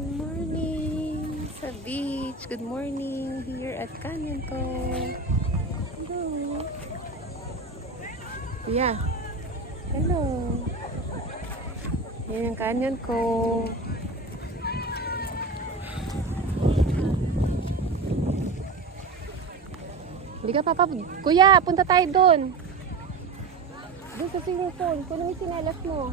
Good morning sa beach. Good morning here at Canyon Cove. Hello. Kuya. Hello. Yan ang Canyon Cove. Hindi ka papa. Kuya, punta tayo doon. Doon sa swimming pool. Kunin mo yung sinelas mo.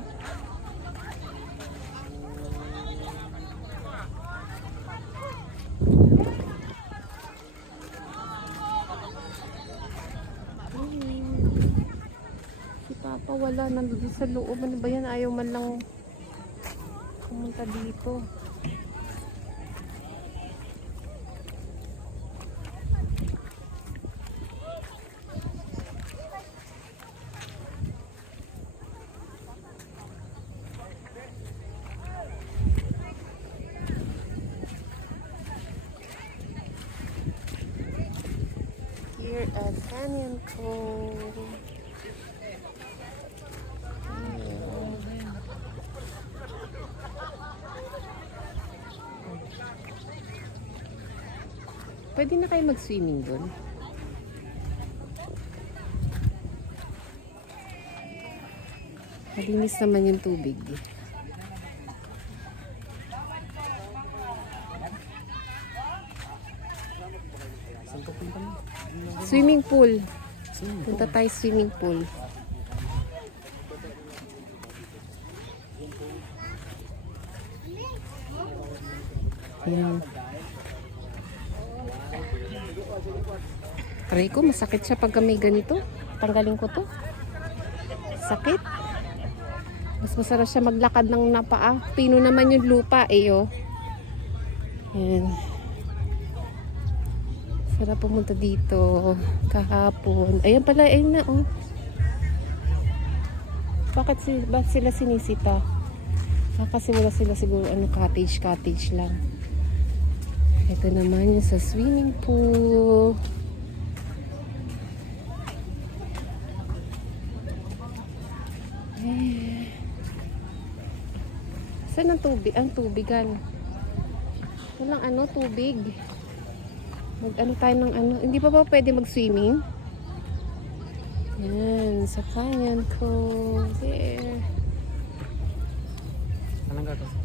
Si Papa wala, nandun sa loob. Ano ba yan? Ayaw man lang pumunta dito. Here at Canyon Cove. Pwede na kayo mag-swimming doon. Malinis naman yung tubig. Swimming pool. Punta tayo swimming pool. Ayan. Try ko, masakit siya pagka may ganito. Tanggalin ko to. Sakit. Mas masarap siya maglakad ng napaa. Pino naman yung lupa eh, oh. Ayan. Sarap pumunta dito kahapon. Ayan pala, ayun na, oh. Bakit sila sinisita? Kasi wala sila siguro cottage lang. Ito naman yung sa swimming pool. Saan ang tubig? Ang tubigan. Walang tubig. Tayo ng Hindi pa pwede mag-swimming? Yan, sa Canyon Cove. There. Anong gatas?